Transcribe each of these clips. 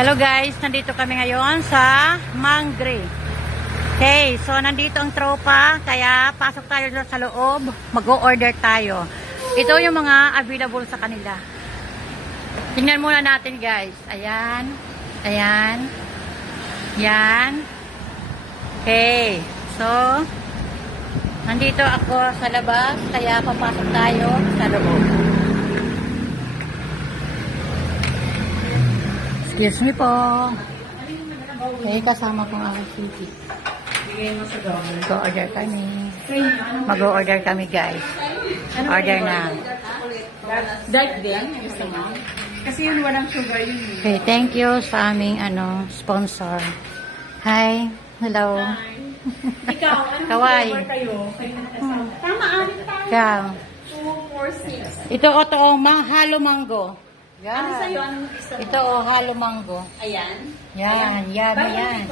Hello guys, nandito kami ngayon sa Mangre. Okay, so nandito ang tropa, kaya pasok tayo sa loob, mag-o-order tayo. Ito yung mga available sa kanila. Tingnan muna natin guys. Ayan, ayan, yan. Okay, so nandito ako sa labas, kaya papasok tayo sa loob. Excuse me po. Okay, kasama ko ang city. Mag-order kami. Mag-order kami guys. Order na. Dark din, gusto mo? Kasi yun walang sugar yun. Okay, thank you sa aming sponsor. Hi. Hello. Ikaw, anong Kawai. flavor kayo? Tama, anin tayo. Ikaw. 2, 4, 6. Ito halo mango. Yan. Ano sa'yo? Anong gusto mo? Ito halo mango. Ayan. Yan, yan, yan.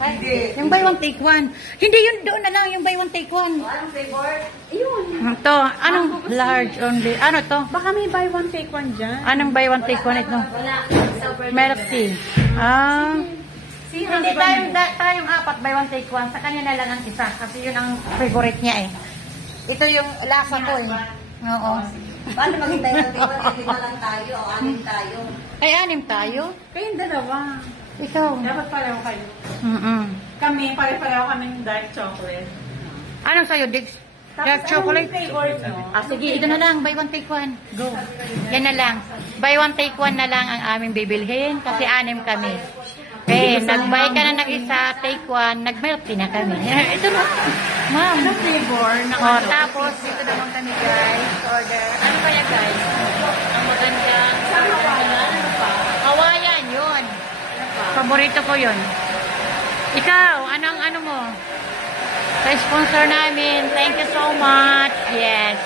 Hindi. Yung buy one take one. Hindi yun, doon na lang yung buy one take one. Anong flavor? Ayun. Ito, anong large only? Ano to? Baka may buy one take one dyan. Anong buy one take one ito? Wala. Milk tea. Ah. Si Hindi tayong apat buy one take one. Sa kanya na lang ang isa. Kasi yun ang favorite niya eh. Ito yung lasa ko eh. Oo. Paano maghintay ng lima lang tayo o anim tayo? Ay, anim tayo? Kayong dalawa. Ikaw. Dapat pareho kayo. Kami, pare-pareho kami ng dark chocolate. Anong sa'yo, Diggs? Dark Tapos, chocolate? anong flavor nyo? Ah, sige, ito na lang. Buy one take one. Go. Yan na lang. Buy one take one na lang ang aming bibilhin kasi anim kami. Eh, nag-buy ka na ng-isa, take one, nag-milk tea na kami. Ito na. Ma'am. Anong flavor? Ng Oh, tapos, dito naman kami guys. Order. Ano ba yan guys? Ang magandang. Sa Hawaiian, ano pa? Hawaiian, yun. Ano pa? Paborito ko yun. Ikaw, anong ano mo? Sa sponsor namin, thank you so much. Yes.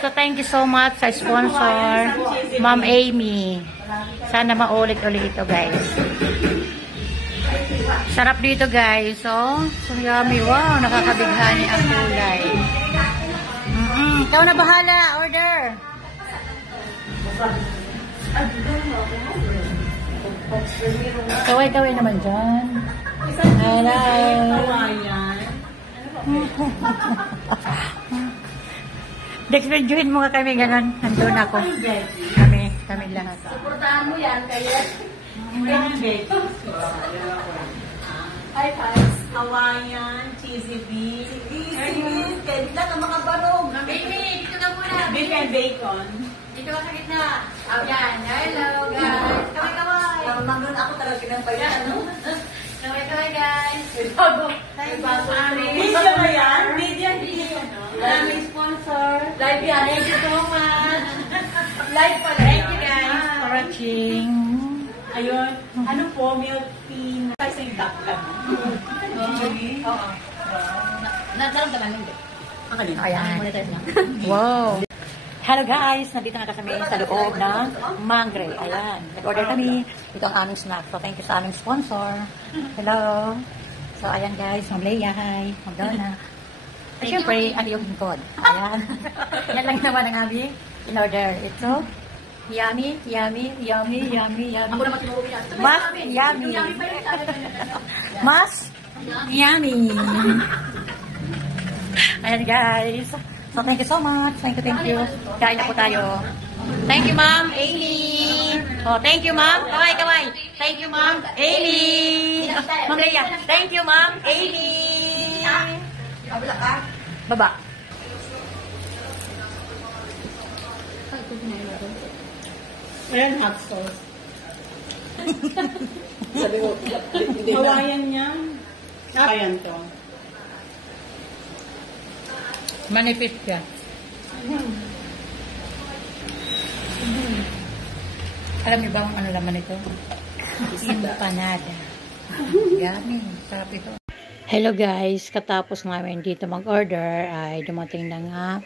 So, thank you so much sa sponsor, Ma'am Amy. Sana maulit-ulit ito, guys. Sarap dito, guys. So yummy. Wow, nakakabighani ang kulay. Ikaw na bahala. Order. Kaway-kaway naman dyan. Hello. Hawaiian. Dex, medyohin mo nga kami ganun. Nandun ako. Kami lahat. Suportahan mo yan, kaya Hi, guys. Hawaiian, cheesy beef. isip, kaya di lang ang mga barog. Baby, dito ka muna. Beef and bacon. Dito ka sa gitna. Yan. Hello, guys. Kaway-kaway. Parang nandun ako talaga pinampayan, ano? Kaway-kaway, guys. Thank you sa aming. Video ba yan? Video, video, no? Aming sponsor. Live yan. Thank you so much. Live pala. Thank you, guys, for watching. Ayun. Ano po, milk tea. Kasi yung duck lang. Oo. Naramdaman hindi. Ayan. Wow. Hello guys, nandito na kami sa loob ng Mangre. Ayan, nag-order kami. Ito ang aming snack. So, thank you sa aming sponsor. Hello. So, ayan guys, Ma'am Leia, hi. Ma'am Donna. At syempre, ang iyong lingkod. Ayan. Yan lang naman ang aming in-order. Ito, yummy, yummy, yummy, yummy, yummy. Ako naman tinuwi yan. Mas yummy. Mas yummy. Ayan guys. So thank you so much. Thank you. Kain na po tayo. Thank you Ma'am Amy. Oh, thank you Ma'am. Kaway. Thank you Ma'am Amy. Ma'am Leia. Thank you Ma'am Amy. Kabila ka. Baba. Ayan, hot sauce. Sabi mo, hindi na. Hawaiian niya. Hawaiian to. Manipis siya. Alam niyo ba kung ano laman ito? Empanada. Yummy. Sarap ito. Hello guys, katapos namin dito mag-order ay dumating na nga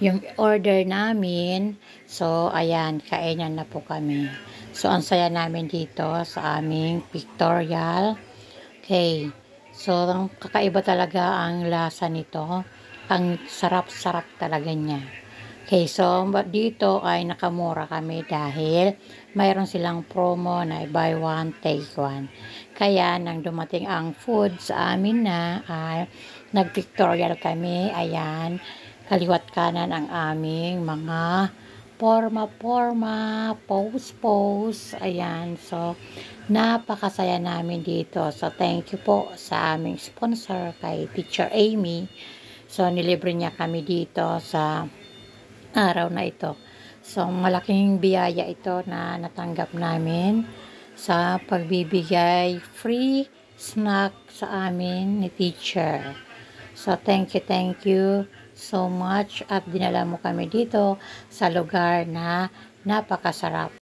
yung order namin. So ayan, kainan na po kami. So ang saya namin dito sa aming pictorial. Okay. So kakaiba talaga ang lasa nito. Ang sarap-sarap talaga niya. Okay, so dito ay nakamura kami dahil mayroon silang promo na buy one, take one. Kaya nang dumating ang food sa amin na, nag-pictorial kami. Ayan, kaliwat kanan ang aming mga forma, pose. Ayan, so napakasaya namin dito. So thank you po sa aming sponsor kay Teacher Amy. So nilibre niya kami dito sa araw na ito. So, malaking biyaya ito na natanggap namin sa pagbibigay free snack sa amin ni teacher. So, thank you so much at dinala mo kami dito sa lugar na napakasarap.